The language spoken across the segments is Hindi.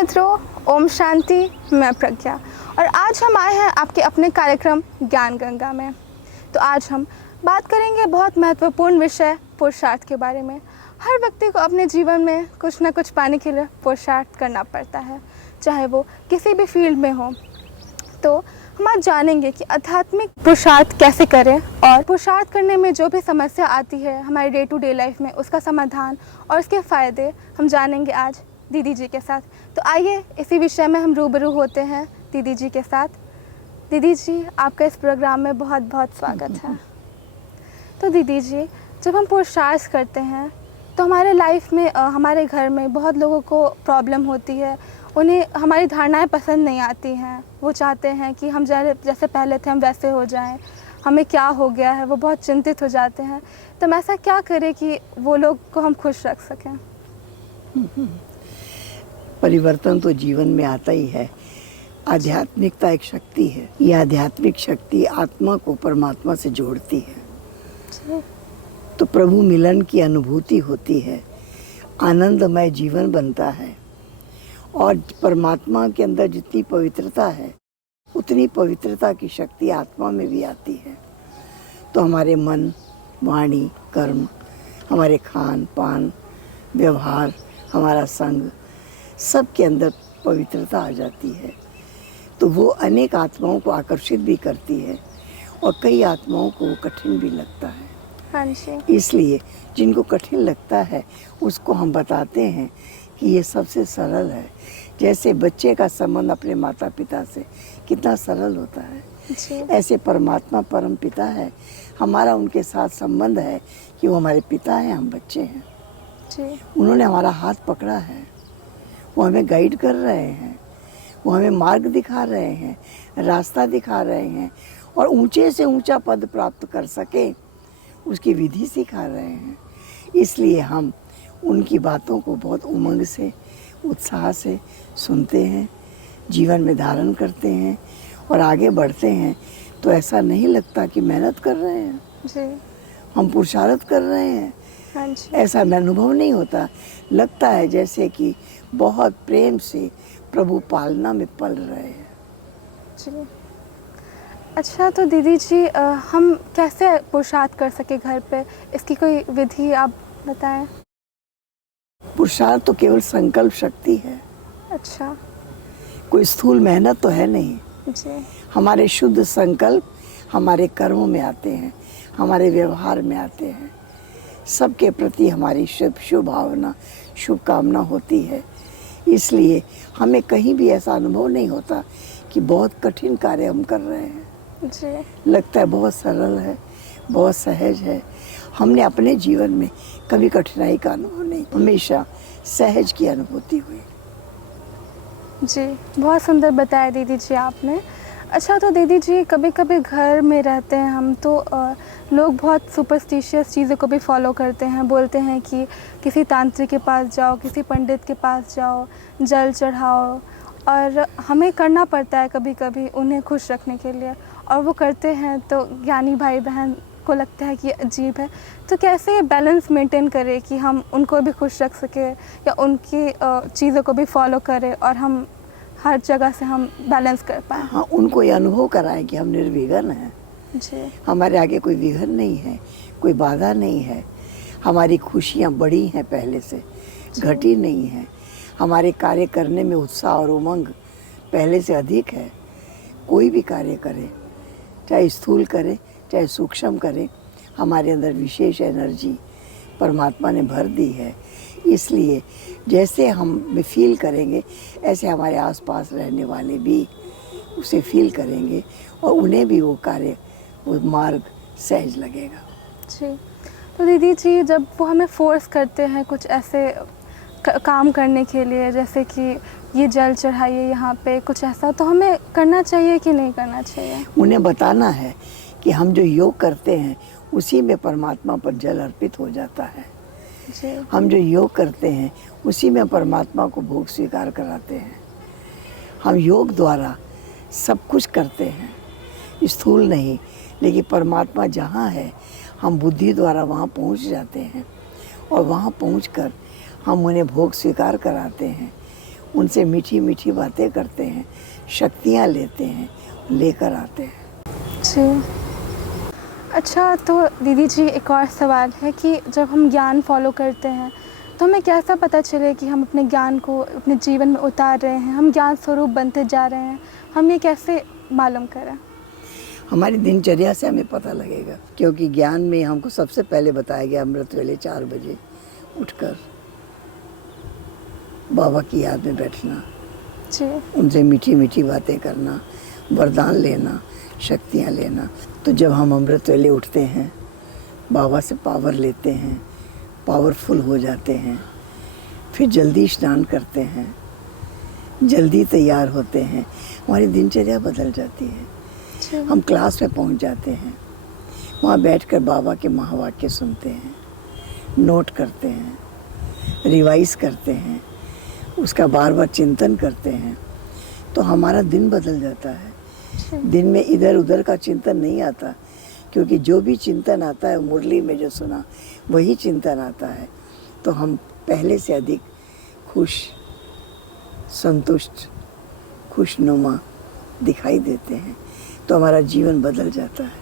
मित्रों, ओम शांति। मैं प्रज्ञा और आज हम आए हैं आपके अपने कार्यक्रम ज्ञान गंगा में। तो आज हम बात करेंगे बहुत महत्वपूर्ण विषय पुरुषार्थ के बारे में। हर व्यक्ति को अपने जीवन में कुछ ना कुछ पाने के लिए पुरुषार्थ करना पड़ता है, चाहे वो किसी भी फील्ड में हो। तो हम आज जानेंगे कि आध्यात्मिक पुरुषार्थ कैसे करें और पुरुषार्थ करने में जो भी समस्या आती है हमारे डे टू डे लाइफ में, उसका समाधान और उसके फ़ायदे हम जानेंगे आज दीदी जी के साथ। तो आइए इसी विषय में हम रूबरू होते हैं दीदी जी के साथ। दीदी जी, आपका इस प्रोग्राम में बहुत बहुत स्वागत है। तो दीदी जी, जब हम पुरुषार्थ करते हैं तो हमारे लाइफ में हमारे घर में बहुत लोगों को प्रॉब्लम होती है। उन्हें हमारी धारणाएं पसंद नहीं आती हैं। वो चाहते हैं कि हम जैसे पहले थे हम वैसे हो जाएं। हमें क्या हो गया है, वो बहुत चिंतित हो जाते हैं। तो हम ऐसा क्या करें कि वो लोग को हम खुश रख सकें? परिवर्तन तो जीवन में आता ही है। आध्यात्मिकता एक शक्ति है। यह आध्यात्मिक शक्ति आत्मा को परमात्मा से जोड़ती है, तो प्रभु मिलन की अनुभूति होती है, आनंदमय जीवन बनता है। और परमात्मा के अंदर जितनी पवित्रता है उतनी पवित्रता की शक्ति आत्मा में भी आती है। तो हमारे मन, वाणी, कर्म, हमारे खान पान, व्यवहार, हमारा संग, सब के अंदर पवित्रता आ जाती है। तो वो अनेक आत्माओं को आकर्षित भी करती है और कई आत्माओं को कठिन भी लगता है। हाँ जी। इसलिए जिनको कठिन लगता है उसको हम बताते हैं कि ये सबसे सरल है। जैसे बच्चे का संबंध अपने माता पिता से कितना सरल होता है जी। ऐसे परमात्मा परम पिता है, हमारा उनके साथ संबंध है कि वो हमारे पिता हैं, हम बच्चे हैं जी। उन्होंने हमारा हाथ पकड़ा है, वो हमें गाइड कर रहे हैं, वो हमें मार्ग दिखा रहे हैं, रास्ता दिखा रहे हैं और ऊंचे से ऊंचा पद प्राप्त कर सके उसकी विधि सिखा रहे हैं। इसलिए हम उनकी बातों को बहुत उमंग से, उत्साह से सुनते हैं, जीवन में धारण करते हैं और आगे बढ़ते हैं। तो ऐसा नहीं लगता कि मेहनत कर रहे हैं जी। हम, पुरुषार्थ कर रहे हैं, हाँ जी। ऐसा अनुभव नहीं होता। लगता है जैसे कि बहुत प्रेम से प्रभु पालना में पल रहे हैं। जी। अच्छा, तो दीदी जी हम कैसे पुरुषार्थ कर सके घर पे? इसकी कोई विधि आप बताएं। पुरुषार्थ तो केवल संकल्प शक्ति है, अच्छा। कोई स्थूल मेहनत तो है नहीं। जी। हमारे शुद्ध संकल्प हमारे कर्मों में आते हैं, हमारे व्यवहार में आते हैं। सबके प्रति हमारी शुभ भावना, शुभकामना होती है। इसलिए हमें कहीं भी ऐसा अनुभव नहीं होता कि बहुत कठिन कार्य हम कर रहे हैं। जी। लगता है बहुत सरल है, बहुत सहज है। हमने अपने जीवन में कभी कठिनाई का अनुभव नहीं, हमेशा सहज की अनुभूति हुई। जी, बहुत सुंदर बताया दीदी जी आपने। अच्छा, तो दीदी जी कभी कभी घर में रहते हैं हम तो लोग बहुत सुपरस्टिशियस चीज़ों को भी फॉलो करते हैं। बोलते हैं कि किसी तांत्रिक के पास जाओ, किसी पंडित के पास जाओ, जल चढ़ाओ, और हमें करना पड़ता है कभी कभी उन्हें खुश रखने के लिए। और वो करते हैं तो ज्ञानी भाई बहन को लगता है कि अजीब है। तो कैसे ये बैलेंस मेंटेन करें कि हम उनको भी खुश रख सके या उनकी चीज़ों को भी फॉलो करें और हम हर जगह से हम बैलेंस कर पाएँ? हाँ, उनको ये अनुभव कराएं कि हम निर्विघ्न हैं। जी। हमारे आगे कोई विघ्न नहीं है, कोई बाधा नहीं है। हमारी खुशियाँ बड़ी हैं, पहले से घटी नहीं है। हमारे कार्य करने में उत्साह और उमंग पहले से अधिक है। कोई भी कार्य करे, चाहे स्थूल करे चाहे सूक्ष्म करे, हमारे अंदर विशेष एनर्जी परमात्मा ने भर दी है। इसलिए जैसे हम फील करेंगे ऐसे हमारे आसपास रहने वाले भी उसे फील करेंगे और उन्हें भी वो कार्य, वो मार्ग सहज लगेगा। जी। तो दीदी जी जब वो हमें फोर्स करते हैं कुछ ऐसे काम करने के लिए, जैसे कि ये जल चढ़ाइए यहाँ पे, कुछ ऐसा, तो हमें करना चाहिए कि नहीं करना चाहिए? उन्हें बताना है कि हम जो योग करते हैं उसी में परमात्मा पर जल अर्पित हो जाता है। जी। हम जो योग करते हैं उसी में परमात्मा को भोग स्वीकार कराते हैं। हम योग द्वारा सब कुछ करते हैं, स्थूल नहीं, लेकिन परमात्मा जहाँ है हम बुद्धि द्वारा वहाँ पहुँच जाते हैं और वहाँ पहुँचकर हम उन्हें भोग स्वीकार कराते हैं। उनसे मीठी मीठी बातें करते हैं, शक्तियाँ लेते हैं, लेकर आते हैं। जी। अच्छा, तो दीदी जी एक और सवाल है कि जब हम ज्ञान फॉलो करते हैं तो हमें कैसा पता चले कि हम अपने ज्ञान को अपने जीवन में उतार रहे हैं, हम ज्ञान स्वरूप बनते जा रहे हैं, हम ये कैसे मालूम करें? हमारी दिनचर्या से हमें पता लगेगा, क्योंकि ज्ञान में हमको सबसे पहले बताया गया अमृत वेले 4 बजे उठकर बाबा की याद में बैठना, जी। उनसे मीठी मीठी बातें करना, वरदान लेना, शक्तियाँ लेना। तो जब हम अमृत वेले उठते हैं, बाबा से पावर लेते हैं, पावरफुल हो जाते हैं, फिर जल्दी स्नान करते हैं, जल्दी तैयार होते हैं, हमारी दिनचर्या बदल जाती है। जी। हम क्लास में पहुंच जाते हैं, वहाँ बैठकर बाबा के महावाक्य सुनते हैं, नोट करते हैं, रिवाइज करते हैं, उसका बार बार चिंतन करते हैं, तो हमारा दिन बदल जाता है। दिन में इधर उधर का चिंतन नहीं आता, क्योंकि जो भी चिंतन आता है मुरली में जो सुना वही चिंतन आता है, तो हम पहले से अधिक खुश, संतुष्ट, खुशनुमा दिखाई देते हैं। तो हमारा जीवन बदल जाता है,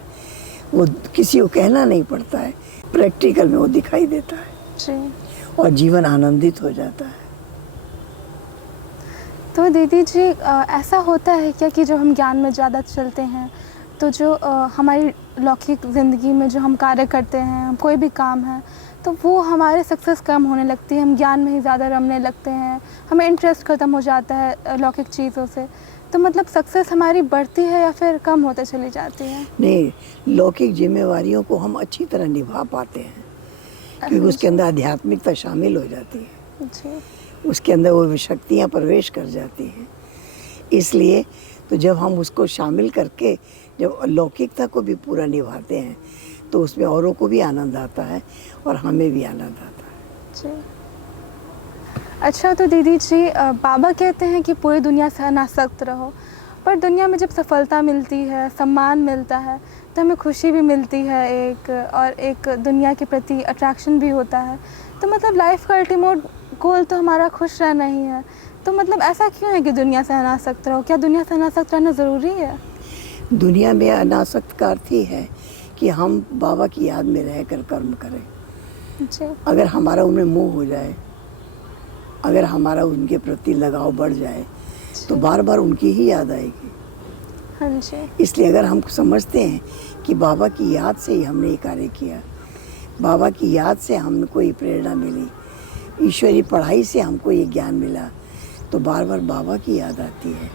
वो किसी को कहना नहीं पड़ता है, प्रैक्टिकल में वो दिखाई देता है जी। और जीवन आनंदित हो जाता है। तो दीदी जी ऐसा होता है क्या कि जो हम ज्ञान में ज़्यादा चलते हैं तो जो हमारी लौकिक ज़िंदगी में जो हम कार्य करते हैं, हम कोई भी काम है, तो वो हमारे सक्सेस कम होने लगती है, हम ज्ञान में ही ज़्यादा रमने लगते हैं, हमें इंटरेस्ट ख़त्म हो जाता है लौकिक चीज़ों से, तो मतलब सक्सेस हमारी बढ़ती है या फिर कम होते चली जाती है? नहीं, लौकिक जिम्मेवारियों को हम अच्छी तरह निभा पाते हैं, क्योंकि उसके अंदर आध्यात्मिकता शामिल हो जाती है, जी। उसके अंदर वो शक्तियाँ प्रवेश कर जाती हैं। इसलिए तो जब हम उसको शामिल करके जब लौकिकता को भी पूरा निभाते हैं तो उसमें औरों को भी आनंद आता है और हमें भी आनंद आता है। जी। अच्छा, तो दीदी जी बाबा कहते हैं कि पूरी दुनिया से अनासक्त रहो, पर दुनिया में जब सफलता मिलती है, सम्मान मिलता है, तो हमें खुशी भी मिलती है एक, और एक दुनिया के प्रति अट्रैक्शन भी होता है। तो मतलब लाइफ का अल्टीमेट गोल तो हमारा खुश रहना ही है, तो मतलब ऐसा क्यों है कि दुनिया से अनासक्त रहो? क्या दुनिया से अनासक्त रहना ज़रूरी है? दुनिया में अनासक्त का अर्थ ही है कि हम बाबा की याद में रहकर कर्म करें। जी। अगर हमारा उनमें मोह हो जाए, अगर हमारा उनके प्रति लगाव बढ़ जाए, तो बार बार उनकी ही याद आएगी। हाँ जी। इसलिए अगर हम समझते हैं कि बाबा की याद से ही हमने ये कार्य किया, बाबा की याद से हमको ये प्रेरणा मिली, ईश्वरीय पढ़ाई से हमको ये ज्ञान मिला, तो बार बार बाबा की याद आती है,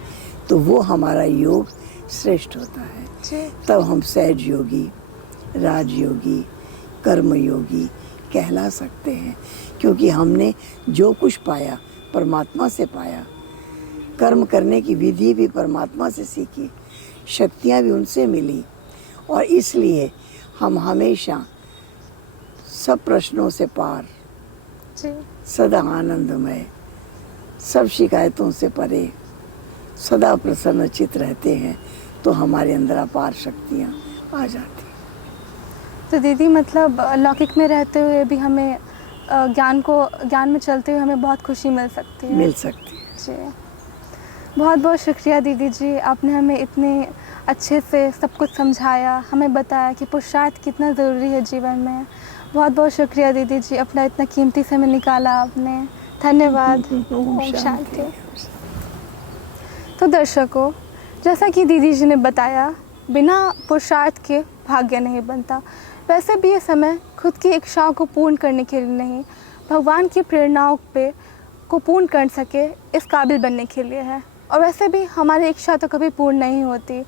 तो वो हमारा योग श्रेष्ठ होता है। जी। तब हम सहज योगी, राजयोगी, कर्म योगी कहला सकते हैं, क्योंकि हमने जो कुछ पाया परमात्मा से पाया, कर्म करने की विधि भी परमात्मा से सीखी, शक्तियाँ भी उनसे मिली, और इसलिए हम हमेशा सब प्रश्नों से पार, जी। सदा आनंदमय, सब शिकायतों से परे, सदा प्रसन्नचित रहते हैं, तो हमारे अंदर अपार शक्तियाँ आ जाती। तो दीदी मतलब लौकिक में रहते हुए भी हमें ज्ञान में चलते हुए हमें बहुत खुशी मिल सकती है। मिल सकती है। जी। बहुत बहुत शुक्रिया दीदी जी, आपने हमें इतने अच्छे से सब कुछ समझाया, हमें बताया कि पुरुषार्थ कितना ज़रूरी है जीवन में। बहुत बहुत शुक्रिया दीदी जी, अपना इतना कीमती समय निकाला आपने। धन्यवाद। ओम शांति। तो दर्शकों, जैसा कि दीदी जी ने बताया, बिना पुरुषार्थ के भाग्य नहीं बनता। वैसे भी ये समय खुद की इच्छाओं को पूर्ण करने के लिए नहीं, भगवान की प्रेरणाओं को पूर्ण कर सके इस काबिल बनने के लिए है। और वैसे भी हमारी इच्छा तो कभी पूर्ण नहीं होती,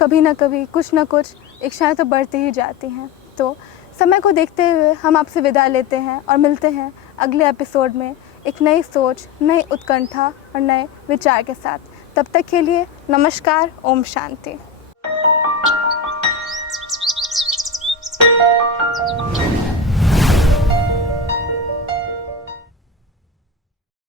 कभी ना कभी कुछ ना कुछ इच्छाएं तो बढ़ती ही जाती हैं। तो समय को देखते हुए हम आपसे विदा लेते हैं और मिलते हैं अगले एपिसोड में एक नई सोच, नई उत्कंठा और नए विचार के साथ। तब तक के लिए नमस्कार। ओम शांति।